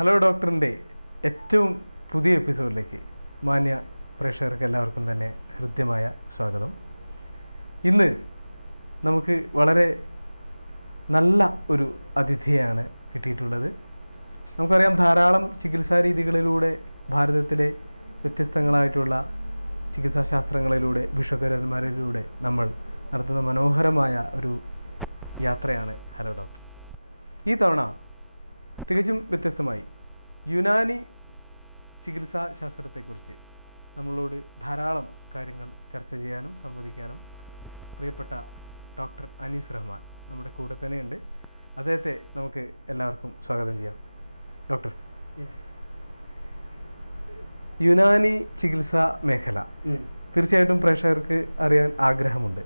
Hello ഡോക്ടറിന്റെ ഏറ്റവും പുതിയ എപ്പിസോഡിലേക്ക് മാന്യ പ്രേക്ഷകർക്ക് എല്ലാവർക്കും തന്നെ ഹൃദ്യമായ സ്വാഗതം. ഇന്ന് നമുക്ക് വളരെ നല്ല ഒരു അതിഥിയാണ് കിട്ടിയിട്ടുള്ളത്. നമുക്കറിയാം ധാരാളം ചികിത്സാ രീതികളിലൂടെ ഭാരതത്തിലെ വ്യത്യസ്തങ്ങളായിട്ടുള്ള ചികിത്സാശാസ്ത്രങ്ങളിലൂടെ ഭിഷകരന്മാരിലൂടെ നമ്മൾ നടത്തുന്ന മനോഹരമായ ഒരു യാത്രയാണ് ഹലോ ഡോക്ടർ. ഈ തവണ തികച്ചും വ്യത്യസ്തമായി യുനാനി ചികിത്സാ ശാസ്ത്രത്തെക്കുറിച്ച് നമ്മളോട് ധാരാളം കാര്യങ്ങൾ ചർച്ച ചെയ്യാനും സംവദിക്കാനും പ്രിയപ്പെട്ട ഡോക്ടർ അനീസ് റഹ്മാൻ നമ്മുടെ കൂടെ തന്നെയുണ്ട്. അദ്ദേഹത്തെ നമുക്ക് എല്ലാവർക്കും സ്വാഗതം ചെയ്യാം. ഡോക്ടർ. യുനാനി ചികിത്സാ മേഖല. തീർച്ചയായിട്ടും പ്രേക്ഷകർക്ക് അറിയാൻ ആഗ്രഹമുണ്ട്.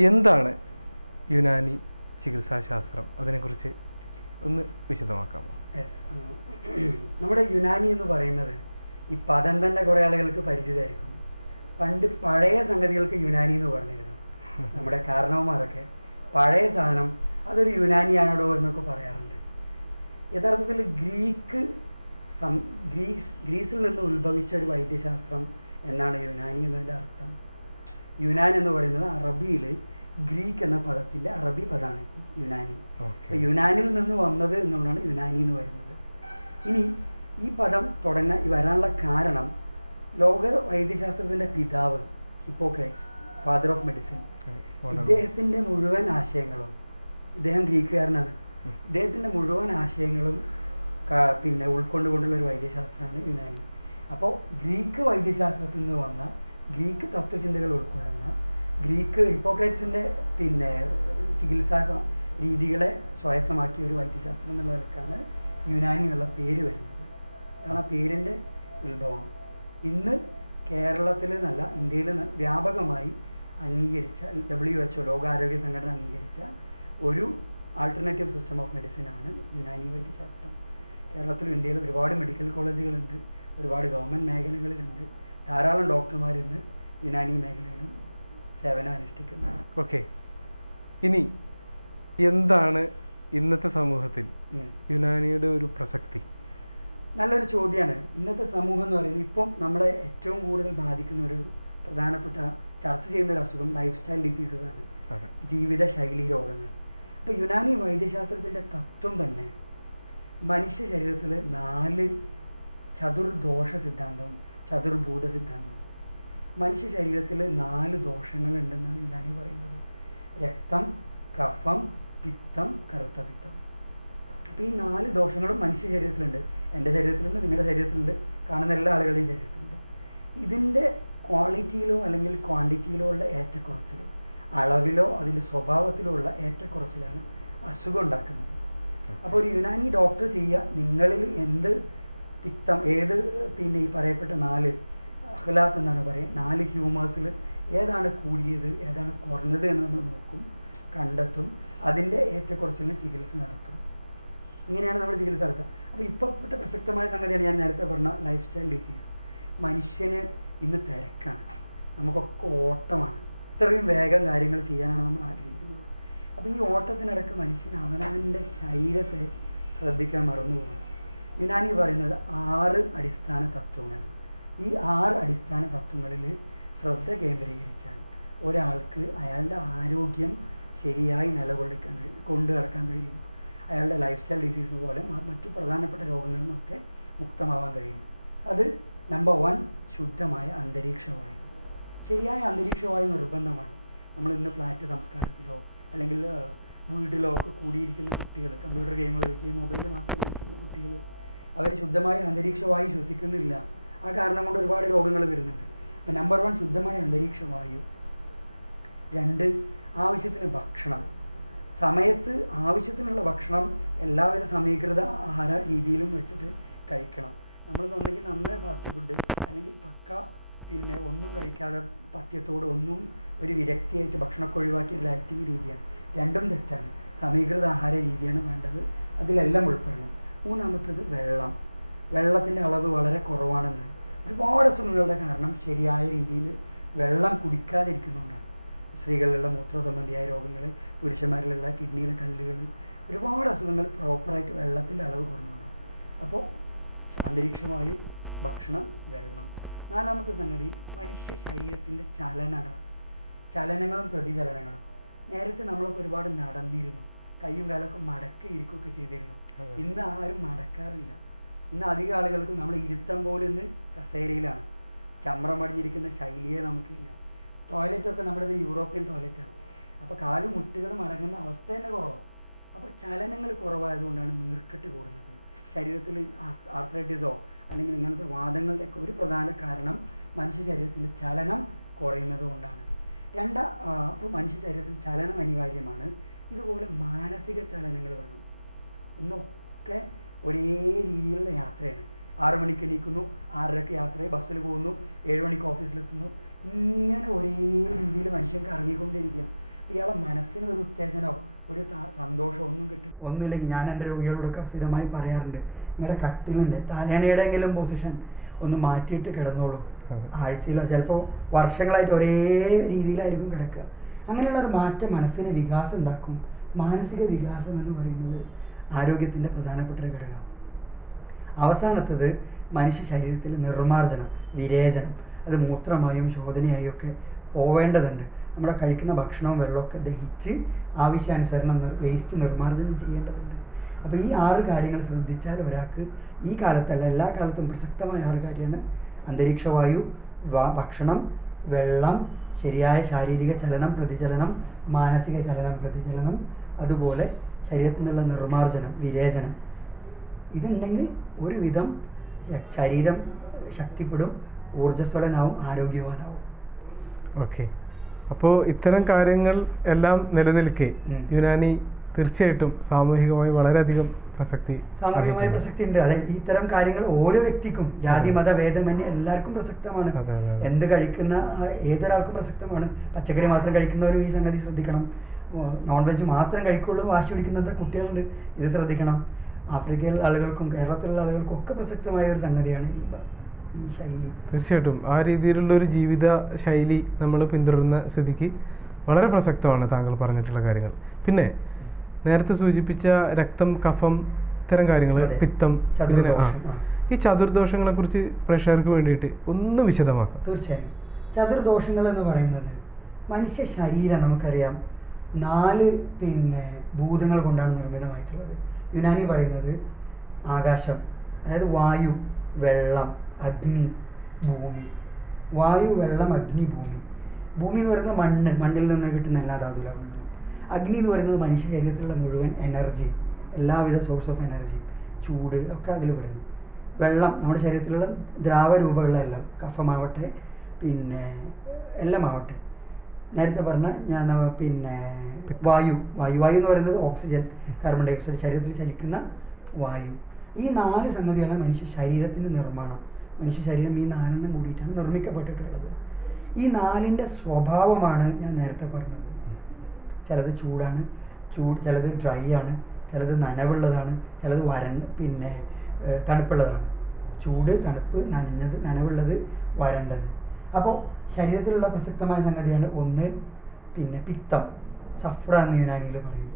എന്താണ് യുനാനി ചികിത്സാ ശാസ്ത്രം അതിനെക്കുറിച്ച് ഒന്ന് വിശദമാക്കാമോ. നമ്മുടെ യുനാനി എന്ന് പറയുന്നത് ഈ പദം തന്നെ കുറെ ആളുകൾക്ക് പരിചിതമായിരിക്കും. പണ്ട് പഴയ സംഗതികൾക്ക് യുനാനി എന്ന് പറഞ്ഞിരുന്നു. നമ്മുടെ കാരണവന്മാരൊക്കെ പഴയ സാധനം അതൊരു യുനാനിയാണോ എന്നൊക്കെ പറയാറുണ്ട്. യഥാർത്ഥത്തിൽ ഗ്രീക്ക് സം ഗ്രീസ് ഗ്രീസിൽ നിന്ന് ഉത്ഭവിച്ച ഒരു വൈദ്യശാസ്ത്രം എന്നാണ് യുനാനി എന്നതിന്റെ അർത്ഥം. യുനാൻ എന്ന് പറയുന്നത് അറബിയിൽ ഗ്രീക്ക് എന്ന പദത്തിന്റെ അറബി പദമാണ് യുനാനി. യുനാനിൽ നിന്ന് വന്നത് എന്നുള്ളതാണ് യുനാനി എന്ന് വരുന്നത് ഇനി ഈ പദം തുടങ്ങാൻ വരാനുള്ള കാരണം ലോക വൈദ്യശാസ്ത്രത്തിന്റെ പിതാവ് ഹിപ്പോക്രൈറ്റ്സ് ഫാദർ ഓഫ് മെഡിസിൻ ഇദ്ദേഹത്തിന്റെ മുഴുവൻ ആശയങ്ങളും ഇദ്ദേഹം ഗ്രീക്കുകാരനാണ്. ഇദ്ദേഹത്തിന്റെ മുഴുവൻ ആശയങ്ങളും പിന്നെ ഉൾക്കൊണ്ടുകൊണ്ടുള്ള ഒരു വൈദ്യശാസ്ത്രമാണ് യുനാനി. അപ്പോൾ ഗ്രീക്ക് വൈദ്യശാസ്ത്രത്തിൽ നിന്ന് വന്ന ഗ്രീക്ക് തത്വചിന്തകൾ ഉൾക്കൊള്ളുന്ന ഗ്രീക്ക് ഹിപ്പോക്രൈറ്റ്സിന്റെ പിന്നെ ചികിത്സാ രീതികളെ സ്വായത്തമാക്കിയ ഒരു വൈദ്യശാസ്ത്രം എന്നുള്ള നിലക്കാണ് യുനാനി എന്നുള്ള പേര് വരുന്നത്. അതാണ് ആ പേരിന്റെ ഉത്ഭവം. ഇന്ന് കേരളത്തിൽ നിന്നല്ല ഇന്ത്യയിൽ വ്യാപകമായി അംഗീകരിച്ച ഡബ്ല്യു എച്ച് ഒ ലോകാരോഗ്യ സംഘടന അംഗീകരിച്ച ഒരു ആൾട്ടർനേറ്റീവ് സിസ്റ്റം ഓഫ് മെഡിസിൻ ആണ് യുനാനി വൈദ്യശാസ്ത്രം. കേരളത്തിലും ഇന്ത്യയിലും ഒരുപാട് മെഡിക്കൽ കോളേജുകളുണ്ട് ഒരുപാട് ഗവൺമെന്റ് മേഖലകളിലുണ്ട്. ധാരാളം ഡോക്ടർമാർ ഇന്ന് യുനാനി മേഖലയിലും. സേവനം അനുഷ്ഠിക്കുന്നത് ഓക്കെ. ഇനി എന്താണ് ഇന്നത്തെ സമൂഹത്തിൽ യുനാനിയുടെ ഒരു പ്രസക്തി? നല്ലൊരു ചോദ്യമാണ് ഇന്നത്തെ സമൂഹം എന്ന് പറയുന്നത് ഇപ്പം നമ്മളെ ഏറ്റവും കൂടുതൽ ബാധിക്കുന്ന ഒരു പ്രധാനപ്പെട്ട ചർച്ച ചെയ്യുന്ന ഒരു അസുഖം ലൈഫ് സ്റ്റൈൽ ഡിസീസസ് ആണ്. ജീവിത ജീവിതശൈലി രോഗങ്ങൾ. അപ്പോൾ യുനാനി വൈദ്യശാസ്ത്രത്തിന്റെ തത്വം തന്നെ മനുഷ്യ ശരീരത്തിൽ നാല് ചതുർദോഷ സിദ്ധാന്തവും ചതുർഭൂത സിദ്ധാന്തവും. മനുഷ്യ ശരീരത്തിൽ നാല് ദോഷങ്ങളുണ്ടെന്നാണ് യുനാനി പറയുന്നത്. രക്തം കഫം പിത്തം കറുത്ത പിത്തം. അപ്പോൾ ഈ നാല് ദോഷങ്ങളും മനുഷ്യ ശരീരത്തിലുണ്ട്. എന്റെ ശരീരത്തിലുണ്ട് നിങ്ങളുടെ ശരീരത്തിലുണ്ട് കാണുന്ന എല്ലാ ആളുകളുടെയും ശരീരത്തിലുണ്ട്. ഇതിന്റെ ക്വാളിറ്റിയിലോ അല്ലെങ്കിൽ ക്വാണ്ടിറ്റിയിലോ ഉള്ള ഏറ്റക്കുറച്ചിൽ അളവിലോ അതിന്റെ സ്വഭാവത്തിലോ ഉള്ള ഏറ്റക്കുറച്ചിലാണ് അസുഖം ഉണ്ടാക്കുന്നത്. അപ്പോൾ ഒരു യുനാനി ഡോക്ടർ ചെയ്യുക നിങ്ങളിൽ എന്ത് പിത്തം ഏത് പിന്നെ ഈ പറയപ്പെട്ട നാല് അഹ്ലാത്ത് എന്നാണ് പറയുക. നാല് ഹ്യൂമേഴ്സിൽ ഏതാണ് കൂടിയത് ഏതാണ് കുറഞ്ഞത് എന്ന് നമ്മൾ നോക്കും കണ്ടെത്തും. അതിന്റെ ഏറ്റക്കുറച്ചിൽ ചികിത്സ നടത്തും. ഇങ്ങനെയാണ് നമ്മൾ ചികിത്സ നടത്തുക. അപ്പോൾ ഇപ്പോഴത്തെ പ്രസക്തമായ സംഗതിയാണ് ഞാൻ നേരത്തെ പറഞ്ഞ ലൈഫ് സ്റ്റൈൽ ഡിസീസ് മനുഷ്യന് ഇന്ന് തിരക്കാണ്. നമുക്കൊക്കെ ഓട്ടമാണ്. ഇത്രയും വേഗം കാര്യങ്ങൾ ചെയ്യാനാണ് നമ്മൾ ആഗ്രഹിക്കുന്നത്. അപ്പോൾ ഈ ഓട്ടത്തിനിടക്ക് മനുഷ്യൻ അവനവന്റെ ശരീരത്തെ ശ്രദ്ധിക്കാൻ മറന്നു പോകുന്നു യുനാനി പറയുന്നത് ആറ് അടിസ്ഥാന തത്വങ്ങൾ ഈ ആറ് അടിസ്ഥാന തത്വങ്ങളിൽ ശ്രദ്ധ കേന്ദ്രീകരിച്ചാൽ ഒരാൾക്ക് അയാളുടെ ആരോഗ്യം ശരിയായി നിലകൊള്ളിക്കാൻ കഴിയും കൊണ്ടു നടക്കാൻ കഴിയും. അയാളുടെ ലൈഫ് സ്റ്റൈൽ ഡിസീസ് പോലെ മറ്റു പ്രധാനപ്പെട്ട രോഗങ്ങളിൽ നിന്നൊക്കെ മുക്തമാവാൻ കഴിയും. അത് നമ്പർ വൺ ശുദ്ധമായ അന്തരീക്ഷവായു. ശരിയായ അന്തരീക്ഷവായു നിർബന്ധമാണ്. നമ്മൾ ഇന്ന് ഫ്ലാറ്റ് സംസ്കാരത്തിലോ അല്ലെങ്കിൽ വീട്ടിലോ ഒക്കെ കൂടിയിരിക്കുന്ന കുട്ടികൾ കമ്പ്യൂട്ടർ ഗെയിം കളിക്കുകയും മൊബൈൽ മാത്രം കളിക്കുന്ന കുട്ടികൾ അവർ ശുദ്ധമായ അന്തരീക്ഷവായു ശ്വസിക്കുന്നില്ല. ആ കാരണം കൊണ്ട് ഒരുപാട് രോഗങ്ങൾ വരുന്നുണ്ട്. അപ്പം നമ്പർ വൺ ശുദ്ധമായ അന്തരീക്ഷ വായു രണ്ട് ആവശ്യത്തിന് ഭക്ഷണം. സമയത്ത് ആവശ്യത്തിനുള്ള ഭക്ഷണം എല്ലാവിധ സമീകൃത ആഹാര രീതിയിലും വെച്ചിട്ട് കഴിക്കണം. നമ്മളെന്നുണ്ടെങ്കിൽ നന്നായി ഫാസ്റ്റ് ഫുഡ് അല്ലെങ്കിൽ പക്ക പിന്നെ ഒന്നും കഴിക്കാതെ പഥ്യത്തോട് ഒന്നും ഒരു വിരക്തിയായിട്ട് ഭക്ഷണമൊക്കെ ഒഴിവാക്കിയ ഡയറ്റിംഗ് രീതിയാണ്. രണ്ടും തെറ്റാണ്. സമീകൃത ആഹാര രീതിയാണ് വേണ്ടത്. അതിലെല്ലാം ഉൾപ്പെടണം. മൂന്നാമത്തത് വെള്ളം. വെള്ളത്തിന്റെ അളവ് വളരെ കുറവാണെന്ന്. ഒരുപാട് അസുഖങ്ങളുടെ കാരണം ശരിയായ രീതിയിൽ വെള്ളം കുടിക്കാതിരിക്കുന്നതുകൊണ്ടാണ്. സ്ത്രീകളിലുള്ള മൂത്ര സംബന്ധിയായ രോഗങ്ങൾ പുരുഷന്മാരിലുള്ള കിഡ്നിയിലെ കല്ലുകൾ ഒരുപാട് അസുഖങ്ങൾ പ്രോപ്പറായിട്ട് വെള്ളത്തിന്റെ അളവ് കുറഞ്ഞുകൊണ്ടാണ് അപ്പോൾ അന്തരീക്ഷമായും ഭക്ഷണം വെള്ളം. നാലാമത്തെ സംഗതി മനുഷ്യ ശരീരത്തിന്റെ ചലനങ്ങൾ. ചലനങ്ങളും പ്രതിചലനങ്ങളും. നേരത്തെ നമ്മളൊക്കെ ഒരുപാട് നടന്നിരുന്നു. കയ്യും കാലൊക്കെ മടക്കി ഇരിക്കുകയൊക്കെ ചെയ്തിരുന്നു. ഇന്ന് ആരും മടക്കാറില്ല. ഇന്ന് അധിക ആളുകൾക്കും നമ്മൾ ഇരുത്തം പോലും ഇന്ന് കസേരയിലാണ്. ചമ്രം ശൈലിയേ നമുക്കില്ല. ടോയ്ലറ്റൊക്കെ നമ്മുടെ യൂറോപ്യൻ ടോയ്ലറ്റാണ് അപ്പോൾ കാലും മുട്ടുകൾ മടങ്ങുന്ന അവസ്ഥ തന്നെ കുറവാണ് അപ്പോൾ ചലനങ്ങൾ കുറവായതുകൊണ്ടാണ് നീർക്കെട്ട് കൂടുന്നത്. ശരീരത്തിൽ ആർത്രൈറ്റിസോ അല്ലെങ്കിൽ ഇങ്ങനത്തെ വാദങ്ങളുടെ ഒക്കെ ഒരു പ്രധാന കാരണം മനുഷ്യ ശരീരത്തിന്റെ ചലനം കുറയുന്നത് കൊണ്ടാണ്. രണ്ട അപ്പോൾ മനുഷ്യ ശരീരത്തിൽ ചലനം അനിവാര്യമാണ്. ഇതുപോലെ മാനസിക ചലനങ്ങൾ വേണം. ഇന്നൊക്കെ ഒരേ രീതിയിലുള്ള യാത്രയാണ്. ആറു മണിക്ക് എണീക്കുന്നു ആറരക്ക് യാത്ര ബസ്സിൽ പോകുന്നു ഏഴ് മണിക്ക് ഓഫീസിലെത്തുന്നു. ഇങ്ങനെ ഒരേ രീതിയിൽ മനുഷ്യൻ കറങ്ങിക്കൊണ്ടിരിക്കുക ഇയാളെ മനസ്സിന് ഒരു ഉത്തേജനമോ ഒരു സന്തോഷമോ ഒന്നും കിട്ടും ഒന്നുമില്ലെങ്കിൽ ഞാൻ എന്റെ രോഗികളോടൊക്കെ സ്ഥിരമായി പറയാറുണ്ട്. നിങ്ങളുടെ കട്ടിലുണ്ട് തലേണയുടെയെങ്കിലും പൊസിഷൻ ഒന്ന് മാറ്റിയിട്ട് കിടന്നോളൂ. ആഴ്ചയിലോ ചിലപ്പോൾ വർഷങ്ങളായിട്ട് ഒരേ രീതിയിലായിരിക്കും കിടക്കുക. അങ്ങനെയുള്ള ഒരു മാറ്റം മനസ്സിന് വികാസം ഉണ്ടാക്കും. മാനസിക വികാസം എന്ന് പറയുന്നത് ആരോഗ്യത്തിന്റെ പ്രധാനപ്പെട്ട ഒരു ഘടകം. അവസാനത്തത് മനുഷ്യ ശരീരത്തിൽ നിർമ്മാർജനം വിരേചനം. അത് മൂത്രമായും ശോധനയായും ഒക്കെ പോവേണ്ടതുണ്ട്. നമ്മുടെ കഴിക്കുന്ന ഭക്ഷണവും വെള്ളമൊക്കെ ദഹിച്ച് ആവശ്യാനുസരണം വേസ്റ്റ് നിർമാർജനം ചെയ്യേണ്ടതുണ്ട്. അപ്പോൾ ഈ ആറ് കാര്യങ്ങൾ ശ്രദ്ധിച്ചാൽ ഒരാൾക്ക് ഈ കാലത്തല്ല എല്ലാ കാലത്തും പ്രസക്തമായ ആറ് കാര്യമാണ്. അന്തരീക്ഷവായു ഭക്ഷണം വെള്ളം ശരിയായ ശാരീരിക ചലനം പ്രതിചലനം മാനസിക ചലനം പ്രതിചലനം അതുപോലെ ശരീരത്തിൽ നിന്നുള്ള നിർമ്മാർജനം വിരേചനം ഇതുണ്ടെങ്കിൽ ഒരുവിധം ശരീരം ശക്തിപ്പെടും ഊർജസ്വലനാവും ആരോഗ്യവാനാവും. ഓക്കെ. അപ്പോൾ ഇത്തരം കാര്യങ്ങൾ എല്ലാം നിലനിൽക്കെ യുനാനി തീർച്ചയായിട്ടും സാമൂഹികമായി വളരെയധികം പ്രസക്തി സാമൂഹികമായ. പ്രസക്തി ഉണ്ട് അതെ ഇത്തരം കാര്യങ്ങൾ ഓരോ വ്യക്തിക്കും ജാതി മത ഭേദമന്യേ എല്ലാവർക്കും പ്രസക്തമാണ്. എന്ത് കഴിക്കുന്ന ഏതൊരാൾക്കും പ്രസക്തമാണ്. പച്ചക്കറി മാത്രം കഴിക്കുന്നവരും ഈ സംഗതി ശ്രദ്ധിക്കണം. നോൺ വെജ് മാത്രം കഴിക്കുള്ളൂ വാശി പിടിക്കുന്നത് കുട്ടികളുണ്ട്. ഇത് ശ്രദ്ധിക്കണം. ആഫ്രിക്കയിലുള്ള ആളുകൾക്കും കേരളത്തിലുള്ള ആളുകൾക്കും ഒക്കെ പ്രസക്തമായ ഒരു സംഗതിയാണ് ഈ ശൈലി. തീർച്ചയായിട്ടും. ആ രീതിയിലുള്ള ഒരു ജീവിത ശൈലി നമ്മൾ പിന്തുടരുന്ന സ്ഥിതിക്ക് വളരെ പ്രസക്തമാണ് താങ്കൾ പറഞ്ഞിട്ടുള്ള കാര്യങ്ങൾ. പിന്നെ നേരത്തെ സൂചിപ്പിച്ച രക്തം കഫം ഇത്തരം കാര്യങ്ങൾ പിത്തം ഇതിന് ആ. ഈ ചതുർദോഷങ്ങളെ കുറിച്ച് പ്രേക്ഷകർക്ക് വേണ്ടിയിട്ട് ഒന്ന് വിശദമാക്കാം. തീർച്ചയായും. ചതുർദോഷങ്ങൾ എന്ന് പറയുന്നത് മനുഷ്യ ശരീരം നമുക്കറിയാം. നാല് പിന്നെ ഭൂതങ്ങൾ കൊണ്ടാണ് നിർമ്മിതമായിട്ടുള്ളത്. യുനാനി പറയുന്നത് ആകാശം അതായത് വായു വെള്ളം അഗ്നി ഭൂമി. വായു വെള്ളം അഗ്നി ഭൂമി. ഭൂമി എന്ന് പറയുന്നത് മണ്ണ് മണ്ണിൽ നിന്ന് കിട്ടുന്ന എല്ലാ ധാതുലവണങ്ങളും അഗ്നി എന്ന് പറയുന്നത് മനുഷ്യ ശരീരത്തിലുള്ള മുഴുവൻ എനർജി എല്ലാവിധ സോഴ്സ് ഓഫ് എനർജി ചൂട് ഒക്കെ അതിൽ പെടുന്നു. വെള്ളം നമ്മുടെ ശരീരത്തിലുള്ള ദ്രാവരൂപമുള്ള എല്ലാം കഫമാവട്ടെ പിന്നെ എല്ലാം ആവട്ടെ നേരത്തെ പറഞ്ഞ ഞാൻ പിന്നെ വായു വായു. വായു എന്ന് പറയുന്നത് ഓക്സിജൻ കാർബൺ ഡൈ ഓക്സൈഡ് ശരീരത്തിൽ ചലിക്കുന്ന വായു. ഈ നാല് സംഗതിയാണ് മനുഷ്യ ശരീരത്തിന്റെ നിർമ്മാണം. മനുഷ്യ ശരീരം ഈ നാലെണ്ണം കൂടിയിട്ടാണ് നിർമ്മിക്കപ്പെട്ടിട്ടുള്ളത്. ഈ നാലിന്റെ സ്വഭാവമാണ് ഞാൻ നേരത്തെ പറഞ്ഞത്. ചിലത് ചൂടാണ് ചൂട് ചിലത് ഡ്രൈ ആണ് ചിലത് നനവുള്ളതാണ് ചിലത് വരൺ പിന്നെ തണുപ്പുള്ളതാണ്. ചൂട് തണുപ്പ് നനഞ്ഞത് നനവുള്ളത് വരണ്ടത്. അപ്പോൾ ശരീരത്തിലുള്ള പ്രസക്തമായ സംഗതിയാണ് ഒന്ന് പിന്നെ പിത്തം. സഫ്ര എന്ന് യുനാനിയിൽ പറയും.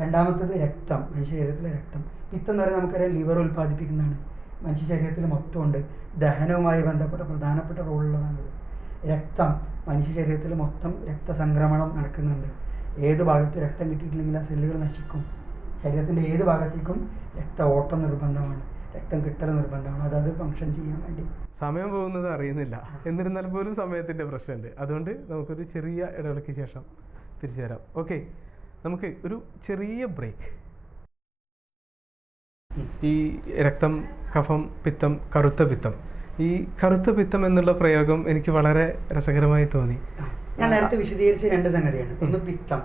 രണ്ടാമത്തത് രക്തം മനുഷ്യ ശരീരത്തിലെ രക്തം. പിത്തം എന്ന് പറയുന്നത് നമുക്കറിയാം ലിവർ ഉൽപ്പാദിപ്പിക്കുന്നതാണ്. മനുഷ്യ ശരീരത്തിൽ മൊത്തമുണ്ട്. ദഹനവുമായി ബന്ധപ്പെട്ട പ്രധാനപ്പെട്ട റോളുള്ളതാണത് രക്തം മനുഷ്യ ശരീരത്തിൽ മൊത്തം രക്തസംക്രമണം നടക്കുന്നുണ്ട്. ഏത് ഭാഗത്ത് രക്തം കിട്ടിയിട്ടില്ലെങ്കിൽ ആ സെല്ലുകൾ നശിക്കും. ശരീരത്തിന്റെ ഏത് ഭാഗത്തേക്കും രക്ത ഓട്ടം നിർബന്ധമാണ്. രക്തം കിട്ടൽ നിർബന്ധമാണ്. അതത് ഫങ്ഷൻ ചെയ്യാൻ വേണ്ടി. സമയം പോകുന്നത് അറിയുന്നില്ല. എന്നിരുന്നാൽ പോലും സമയത്തിന്റെ പ്രശ്നമുണ്ട്. അതുകൊണ്ട് നമുക്കൊരു ചെറിയ ഇടവേളയ്ക്ക് ശേഷം തിരിച്ചു തരാം ഓക്കെ നമുക്ക് ഒരു ചെറിയ ബ്രേക്ക് ഈ രക്തം കഫം പിത്തം കറുത്ത പിത്തം. ഈ കറുത്ത പിത്തം എന്നുള്ള പ്രയോഗം എനിക്ക് വളരെ രസകരമായി തോന്നി. ഞാൻ നേരത്തെ വിശദീകരിച്ച രണ്ട് സംഗതിയാണ്. ഒന്ന് പിത്തം.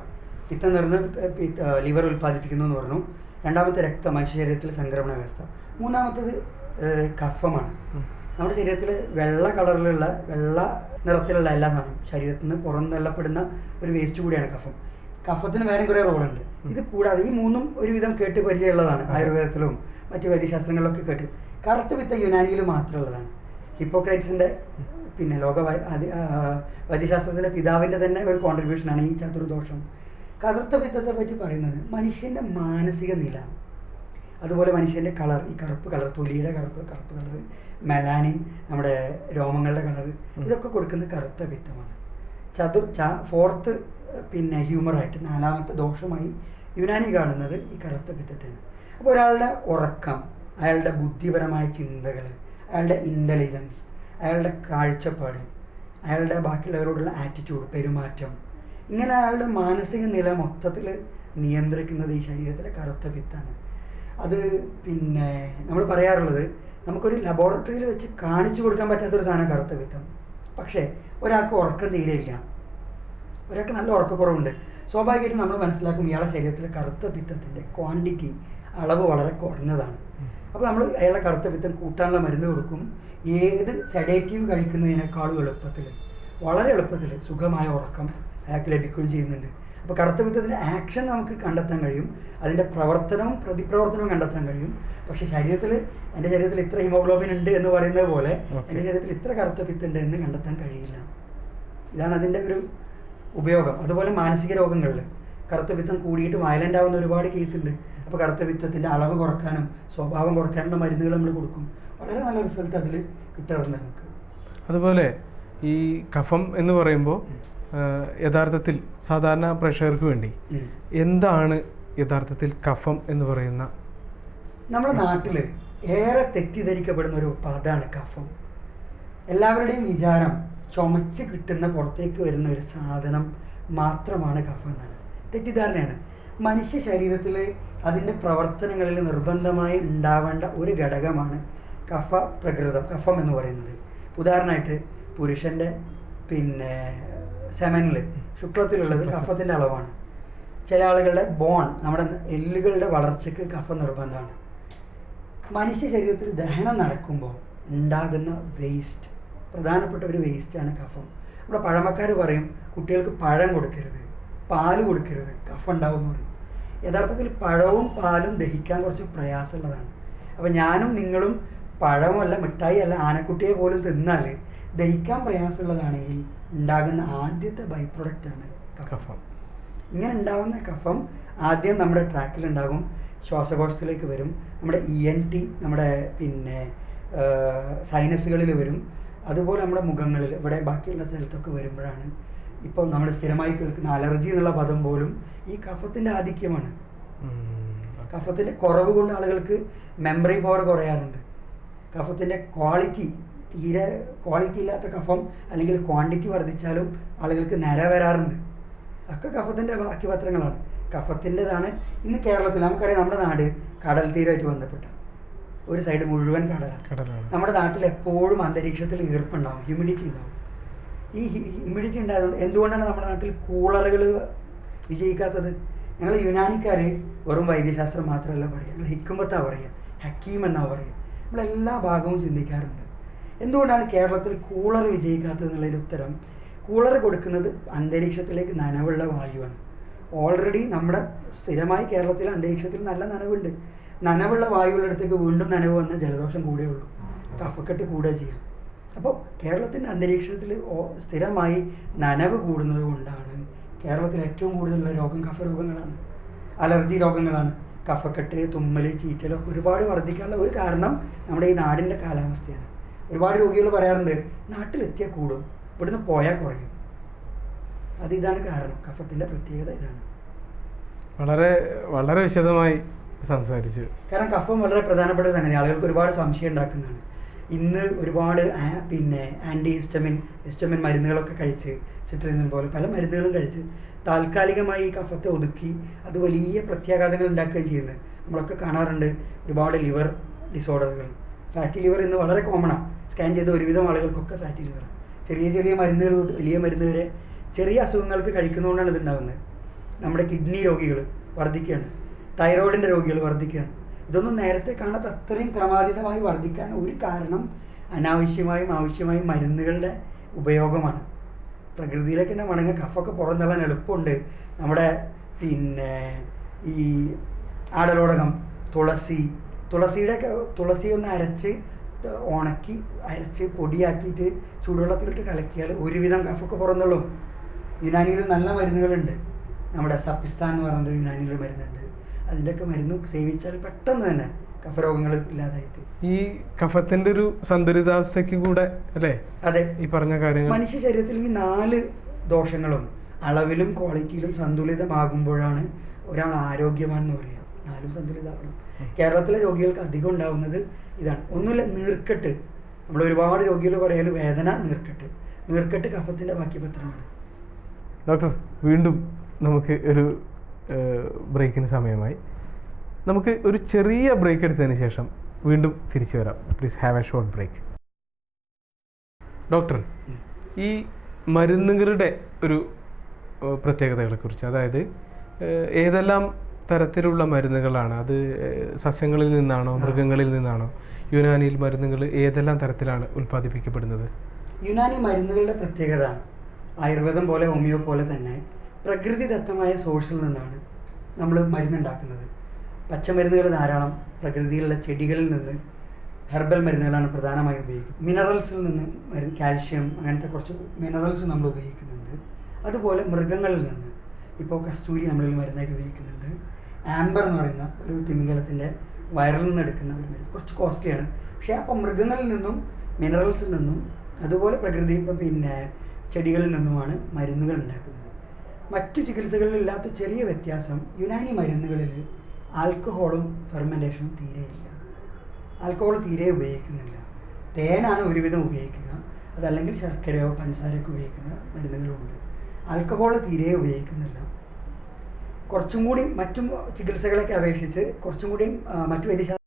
പിത്തം എന്ന് പറയുന്നത് ലിവർ ഉൽപ്പാദിപ്പിക്കുന്നു എന്ന് പറഞ്ഞു. രണ്ടാമത്തെ രക്തം മനുഷ്യ ശരീരത്തിൽ സംക്രമണ വ്യവസ്ഥ. മൂന്നാമത്തേത് കഫമാണ്. നമ്മുടെ ശരീരത്തിൽ വെള്ള കളറിലുള്ള വെള്ള നിറത്തിലുള്ള എല്ലാ സാധനം ശരീരത്തിൽ നിന്ന് പുറന്തള്ളപ്പെടുന്ന ഒരു വേസ്റ്റ് കൂടിയാണ് കഫം. കഫത്തിന് വേറെ കുറേ റോളുണ്ട്. ഇത് കൂടാതെ ഈ മൂന്നും ഒരുവിധം കേട്ട് പരിചയമുള്ളതാണ് ആയുർവേദത്തിലും മറ്റു വൈദ്യശാസ്ത്രങ്ങളിലൊക്കെ കേട്ട്. കറുത്ത വിത്ത യുനാനിയിൽ മാത്രമുള്ളതാണ്. ഹിപ്പോക്രൈറ്റിസിന്റെ പിന്നെ ലോക വൈദ്യശാസ്ത്രത്തിലെ പിതാവിന്റെ തന്നെ ഒരു കോൺട്രിബ്യൂഷനാണ് ഈ ചതുർദോഷം. കറുത്ത വിത്തത്തെ പറ്റി പറയുന്നത് മനുഷ്യന്റെ മാനസിക നില. അതുപോലെ മനുഷ്യന്റെ കളർ ഈ കറുപ്പ് കളർ തൊലിയുടെ കറുപ്പ് കറുപ്പ് കളർ മെലാനിൻ നമ്മുടെ രോമങ്ങളുടെ കളർ ഇതൊക്കെ കൊടുക്കുന്നത് കറുത്ത പിത്തമാണ്. ചതു ച ഫോർത്ത് പിന്നെ ഹ്യൂമറായിട്ട് നാലാമത്തെ ദോഷമായി യുനാനി കാണുന്നത് ഈ കറുത്ത പിത്തത്തെയാണ്. അപ്പോൾ ഒരാളുടെ ഉറക്കം അയാളുടെ ബുദ്ധിപരമായ ചിന്തകൾ അയാളുടെ ഇന്റലിജൻസ് അയാളുടെ കാഴ്ചപ്പാട് അയാളുടെ ബാക്കിയുള്ളവരോടുള്ള ആറ്റിറ്റ്യൂഡ് പെരുമാറ്റം ഇങ്ങനെ അയാളുടെ മാനസിക നില മൊത്തത്തിൽ നിയന്ത്രിക്കുന്നത് ഈ ശരീരത്തിലെ കറുത്ത പിത്താണ്. അത് പിന്നെ നമ്മൾ പറയാറുള്ളത് നമുക്കൊരു ലബോറട്ടറിയിൽ വെച്ച് കാണിച്ചു കൊടുക്കാൻ പറ്റാത്തൊരു സാധനം കറുത്ത പിത്തം പക്ഷേ ഒരാൾക്ക് ഉറക്കം തീരെയില്ല ഒരാൾക്ക് നല്ല ഉറക്കക്കുറവുണ്ട്. സ്വാഭാവികമായിട്ടും നമ്മൾ മനസ്സിലാക്കും ഇയാളുടെ ശരീരത്തിൽ കറുത്ത പിത്തത്തിന്റെ ക്വാണ്ടിറ്റി അളവ് വളരെ കുറഞ്ഞതാണ്. അപ്പോൾ നമ്മൾ അയാളെ കറുത്ത പിത്തം കൂട്ടാനുള്ള മരുന്ന് കൊടുക്കും. ഏത് സെഡേറ്റീവ് കഴിക്കുന്നതിനേക്കാളും എളുപ്പത്തിൽ വളരെ എളുപ്പത്തിൽ സുഖമായ ഉറക്കം അയാൾക്ക് ലഭിക്കുകയും ചെയ്യുന്നുണ്ട്. അപ്പോൾ കറുത്ത പിത്തത്തിന്റെ ആക്ഷൻ നമുക്ക് കണ്ടെത്താൻ കഴിയും. അതിന്റെ പ്രവർത്തനവും പ്രതിപ്രവർത്തനവും കണ്ടെത്താൻ കഴിയും. പക്ഷേ ശരീരത്തിൽ എന്റെ ശരീരത്തിൽ ഇത്ര ഹിമോഗ്ലോബിൻ ഉണ്ട് എന്ന് പറയുന്നത് പോലെ. എന്റെ ശരീരത്തിൽ ഇത്ര കറുത്ത പിത്തുണ്ട് എന്ന് കണ്ടെത്താൻ കഴിയില്ല. ഇതാണ് അതിന്റെ ഒരു ഉപയോഗം. അതുപോലെ മാനസിക രോഗങ്ങളിൽ കറുത്ത പിത്തം കൂടിയിട്ട് വയലന്റ് ആവുന്ന ഒരുപാട് കേസ് ഉണ്ട്. അപ്പോൾ കറുത്ത പിത്തത്തിന്റെ അളവ് കുറക്കാനും സ്വഭാവം കുറക്കാനുള്ള മരുന്നുകൾ നമ്മൾ കൊടുക്കും. വളരെ നല്ല റിസൾട്ട് അതിൽ കിട്ടാറുണ്ട് നമുക്ക്. അതുപോലെ ഈ കഫം എന്ന് പറയുമ്പോൾ യഥാർത്ഥത്തിൽ സാധാരണ പ്രേക്ഷകർക്ക് വേണ്ടി എന്താണ് യഥാർത്ഥത്തിൽ കഫം എന്ന് പറയുന്ന നമ്മുടെ നാട്ടിൽ ഏറെ തെറ്റിദ്ധരിക്കപ്പെടുന്ന ഒരു പദമാണ് കഫം. എല്ലാവരുടെയും വിചാരം ചുമച്ച് കിട്ടുന്ന പുറത്തേക്ക് വരുന്ന ഒരു സാധനം മാത്രമാണ് കഫം എന്നാണ്. തെറ്റിദ്ധാരണയാണ്. മനുഷ്യ ശരീരത്തിൽ അതിന്റെ പ്രവർത്തനങ്ങളിൽ നിർബന്ധമായി ഉണ്ടാവേണ്ട ഒരു ഘടകമാണ് കഫ പ്രകൃതം കഫം എന്ന് പറയുന്നത്. ഉദാഹരണമായിട്ട് പുരുഷന്റെ പിന്നെ സെമനിൽ ശുക്ലത്തിലുള്ളത് കഫത്തിന്റെ അളവാണ്. ചില ആളുകളുടെ ബോൺ നമ്മുടെ എല്ലുകളുടെ വളർച്ചയ്ക്ക് കഫ നിർബന്ധമാണ്. മനുഷ്യ ശരീരത്തിൽ ദഹനം നടക്കുമ്പോൾ ഉണ്ടാകുന്ന വേസ്റ്റ് പ്രധാനപ്പെട്ട ഒരു വേസ്റ്റാണ് കഫം. നമ്മുടെ പഴമക്കാർ പറയും കുട്ടികൾക്ക് പഴം കൊടുക്കരുത് പാൽ കൊടുക്കരുത് കഫം ഉണ്ടാവുമെന്ന് പറയും. യഥാർത്ഥത്തിൽ പഴവും പാലും ദഹിക്കാൻ കുറച്ച് പ്രയാസമുള്ളതാണ്. അപ്പോൾ ഞാനും നിങ്ങളും പഴമല്ല മിഠായി അല്ല ആനക്കുട്ടിയെ പോലും തിന്നാൽ ദഹിക്കാൻ പ്രയാസമുള്ളതാണെങ്കിൽ ഉണ്ടാകുന്ന ആദ്യത്തെ ബൈ പ്രൊഡക്റ്റാണ് കഫം. കഫം. ഇങ്ങനെ ഉണ്ടാകുന്ന കഫം ആദ്യം നമ്മുടെ ട്രാക്കിൽ ഉണ്ടാകും ശ്വാസകോശത്തിലേക്ക് വരും നമ്മുടെ ഇ എൻ ടി നമ്മുടെ പിന്നെ സൈനസുകളിൽ വരും അതുപോലെ നമ്മുടെ മുഖങ്ങളിൽ ഇവിടെ ബാക്കിയുള്ള സ്ഥലത്തൊക്കെ വരുമ്പോഴാണ് ഇപ്പോൾ നമ്മൾ സ്ഥിരമായി കേൾക്കുന്ന അലർജി എന്നുള്ള പദം പോലും ഈ കഫത്തിന്റെ ആധിക്യമാണ്. കഫത്തിന്റെ കുറവ് കൊണ്ട് ആളുകൾക്ക് മെമ്മറി പവർ കുറയാറുണ്ട്. കഫത്തിന്റെ ക്വാളിറ്റി തീരെ ക്വാളിറ്റി ഇല്ലാത്ത കഫം അല്ലെങ്കിൽ ക്വാണ്ടിറ്റി വർദ്ധിച്ചാലും ആളുകൾക്ക് നര വരാറുണ്ട്. ഒക്കെ കഫത്തിന്റെ ബാക്കി പത്രങ്ങളാണ്. കഫത്തിന്റെതാണ് ഇന്ന് കേരളത്തിൽ നമുക്കറിയാം നമ്മുടെ നാട് കടൽ തീരമായിട്ട് ബന്ധപ്പെട്ട. ഒരു സൈഡ് മുഴുവൻ കടലാണ്. നമ്മുടെ നാട്ടിൽ എപ്പോഴും അന്തരീക്ഷത്തിൽ ഈർപ്പുണ്ടാവും ഹ്യൂമിഡിറ്റി ഉണ്ടാവും. ഈ ഹ്യൂമിഡിറ്റി ഉണ്ടായതുകൊണ്ട് എന്തുകൊണ്ടാണ് നമ്മുടെ നാട്ടിൽ കൂളറുകൾ വിജയിക്കാത്തത്? ഞങ്ങൾ യുനാനിക്കാർ വെറും വൈദ്യശാസ്ത്രം മാത്രമല്ല പറയുക. ഞങ്ങൾ ഹിക്കുമ്പത്താണ് പറയുക ഹക്കീം എന്നാണ് പറയുക. നമ്മളെല്ലാ ഭാഗവും ചിന്തിക്കാറുണ്ട്. എന്തുകൊണ്ടാണ് കേരളത്തിൽ കൂളർ വിജയിക്കാത്തത് എന്നുള്ളതിന് ഉത്തരം? കൂളർ കൊടുക്കുന്നത് അന്തരീക്ഷത്തിലേക്ക് നനവുള്ള വായുവാണ്. ഓൾറെഡി നമ്മുടെ സ്ഥിരമായി കേരളത്തിലെ അന്തരീക്ഷത്തിൽ നല്ല നനവുണ്ട്. നനവുള്ള വായുവിനടുത്തേക്ക് വീണ്ടും നനവ് വന്ന ജലദോഷം കൂടേ ഉള്ളൂ. കഫക്കെട്ട് കൂടുക ചെയ്യാം. അപ്പോൾ കേരളത്തിന്റെ അന്തരീക്ഷത്തിൽ സ്ഥിരമായി നനവ് കൂടുന്നത് കൊണ്ടാണ് കേരളത്തിൽ ഏറ്റവും കൂടുതലുള്ള രോഗം കഫരോഗങ്ങളാണ്. അലർജി രോഗങ്ങളാണ്. കഫക്കെട്ട് തുമ്മൽ ചീറ്റലൊക്കെ ഒരുപാട് വർദ്ധിക്കാനുള്ള ഒരു കാരണം നമ്മുടെ ഈ നാടിന്റെ കാലാവസ്ഥയാണ്. ഒരുപാട് രോഗികൾ പറയാറുണ്ട് നാട്ടിലെത്തിയാൽ കൂടും ഇവിടുന്ന് പോയാൽ കുറയും. അത് ഇതാണ് കാരണം കഫത്തിന്റെ പ്രത്യേകത ഇതാണ്. വളരെ വളരെ വിശദമായി സംസാരിച്ചു. കാരണം കഫം വളരെ പ്രധാനപ്പെട്ട സംഗതി ആളുകൾക്ക് ഒരുപാട് സംശയം ഉണ്ടാക്കുന്നതാണ്. ഇന്ന് ഒരുപാട് പിന്നെ ആന്റി ഹിസ്റ്റമിൻ ഹിസ്റ്റമിൻ മരുന്നുകളൊക്കെ കഴിച്ച് സിട്രിസിൻ പോലെ പല മരുന്നുകളും കഴിച്ച് താൽക്കാലികമായി ഈ കഫത്തെ ഒതുക്കി അത് വലിയ പ്രത്യാഘാതങ്ങൾ ഉണ്ടാക്കുകയും ചെയ്യുന്നത് നമ്മളൊക്കെ കാണാറുണ്ട് ഒരുപാട് ലിവർ ഡിസോർഡറുകൾ. ഫാറ്റി ലിവർ ഇന്ന് വളരെ കോമണാണ് സ്കാൻ ചെയ്ത ഒരുവിധം ആളുകൾക്കൊക്കെ ഫാറ്റി ലിവർ ചെറിയ ചെറിയ മരുന്നുകൾ വലിയ മരുന്ന് വരെ ചെറിയ അസുഖങ്ങൾക്ക് കഴിക്കുന്നതുകൊണ്ടാണ് ഇതുണ്ടാകുന്നത് നമ്മുടെ കിഡ്നി രോഗികൾ വർദ്ധിക്കുകയാണ്. തൈറോയിഡിന്റെ രോഗികൾ വർദ്ധിക്കുകയാണ്. ഇതൊന്നും നേരത്തെ കാണാത്ത അത്രയും ക്രമാതീതമായി വർദ്ധിക്കാൻ ഒരു കാരണം അനാവശ്യമായും ആവശ്യമായും മരുന്നുകളുടെ ഉപയോഗമാണ്. പ്രകൃതിയിലേക്ക് തന്നെ മടങ്ങി കഫൊക്കെ പുറന്തള്ളാൻ എളുപ്പമുണ്ട്. നമ്മുടെ പിന്നെ ഈ ആടലോടകം തുളസി തുളസിയുടെ തുളസി ഒന്ന് അരച്ച് ഉണക്കി അരച്ച് പൊടിയാക്കിയിട്ട് ചൂടുവെള്ളത്തിലിട്ട് കലക്കിയാൽ ഒരുവിധം കഫൊക്കെ പുറന്തള്ളും യുനാനിയിൽ നല്ല മരുന്നുകളുണ്ട്. നമ്മുടെ സപ്പിസ്ഥാൻ എന്ന് പറഞ്ഞൊരു യുനാനിയിൽ മരുന്നുണ്ട്. അതിന്റെയൊക്കെ മരുന്ന് സേവിച്ചാൽ പെട്ടെന്ന് തന്നെ കഫരോഗങ്ങൾ ഇല്ലാതായിട്ട്. ഈ കഫത്തിന്റെ ഒരു സന്തുലിതാവസ്ഥയ്ക്ക് കൂടെ അല്ലേ? അതെ. ഈ പറഞ്ഞ കാര്യങ്ങൾ. മനുഷ്യ ശരീരത്തിൽ ഈ നാല് ദോഷങ്ങളും അളവിലും ക്വാളിറ്റിയിലും സന്തുലിതമാകുമ്പോഴാണ് ഒരാൾ ആരോഗ്യവാൻ എന്ന് പറയുക. നാലും സന്തുലിതാവണം കേരളത്തിലെ രോഗികൾക്ക് അധികം ഉണ്ടാവുന്നത് ഇതാണ്. ഒന്നുമില്ല നീർക്കെട്ട്. നമ്മൾ ഒരുപാട് രോഗികൾ പറയൽ വേദന നീർക്കെട്ട്. നീർക്കെട്ട് കഫത്തിന്റെ ബാക്കി പത്രമാണ്. ഡോക്ടർ വീണ്ടും നമുക്ക് ഒരു ബ്രേക്കിന് സമയമായി. നമുക്ക് ഒരു ചെറിയ ബ്രേക്ക് എടുത്തതിന് ശേഷം വീണ്ടും തിരിച്ചു വരാം. Please have a short break doctor ഈ മരുന്നുകളുടെ ഒരു പ്രത്യേകതകളെക്കുറിച്ച് അതായത് ഏതെല്ലാം തരത്തിലുള്ള മരുന്നുകളാണ്. അത് സസ്യങ്ങളിൽ നിന്നാണോ മൃഗങ്ങളിൽ നിന്നാണോ യുനാനിയിൽ മരുന്നുകൾ ഏതെല്ലാം തരത്തിലാണ് ഉൽപ്പാദിപ്പിക്കപ്പെടുന്നത്? യുനാനി മരുന്നുകളുടെ പ്രത്യേകത ആയുർവേദം പോലെ ഹോമിയോ പോലെ തന്നെ പ്രകൃതിദത്തമായ സോഴ്സിൽ നിന്നാണ് നമ്മൾ മരുന്നുണ്ടാക്കുന്നത്. പച്ചമരുന്നുകൾ ധാരാളം പ്രകൃതിയിലുള്ള ചെടികളിൽ നിന്ന് ഹെർബൽ മരുന്നുകളാണ് പ്രധാനമായി ഉപയോഗിക്കുന്നത്. മിനറൽസിൽ നിന്ന് മരുന്ന് കാൽഷ്യം അങ്ങനത്തെ കുറച്ച് മിനറൽസ് നമ്മൾ ഉപയോഗിക്കുന്നുണ്ട്. അതുപോലെ മൃഗങ്ങളിൽ നിന്ന് ഇപ്പോൾ കസ്തൂരി നമ്മളിൽ മരുന്നായിട്ട് ഉപയോഗിക്കുന്നുണ്ട്. ആംബർ എന്ന് പറയുന്ന ഒരു തിമിംഗലത്തിന്റെ വയറിൽ നിന്ന് എടുക്കുന്ന ഒരു മരുന്ന്. കുറച്ച് കോസ്റ്റ്ലിയാണ്. പക്ഷേ അപ്പോൾ മൃഗങ്ങളിൽ നിന്നും മിനറൽസിൽ നിന്നും അതുപോലെ പ്രകൃതി പിന്നെ ചെടികളിൽ നിന്നുമാണ് മരുന്നുകൾ ഉണ്ടാക്കുന്നത്. മറ്റു ചികിത്സകളിൽ ഇല്ലാത്ത ചെറിയ വ്യത്യാസം യുനാനി മരുന്നുകളിൽ ആൽക്കഹോളും ഫെർമെന്റേഷനും തീരെയില്ല ആൽക്കഹോൾ തീരെ ഉപയോഗിക്കുന്നില്ല. തേനാണ് ഒരുവിധം ഉപയോഗിക്കുക. അതല്ലെങ്കിൽ ശർക്കരയോ പഞ്ചസാരയൊക്കെ ഉപയോഗിക്കുന്ന മരുന്നുകളുണ്ട്. ആൽക്കഹോൾ തീരെ ഉപയോഗിക്കുന്നില്ല. കുറച്ചും കൂടി മറ്റു ചികിത്സകളൊക്കെ അപേക്ഷിച്ച് കുറച്ചും കൂടി മറ്റു വൈദ്യശാസ്ത്ര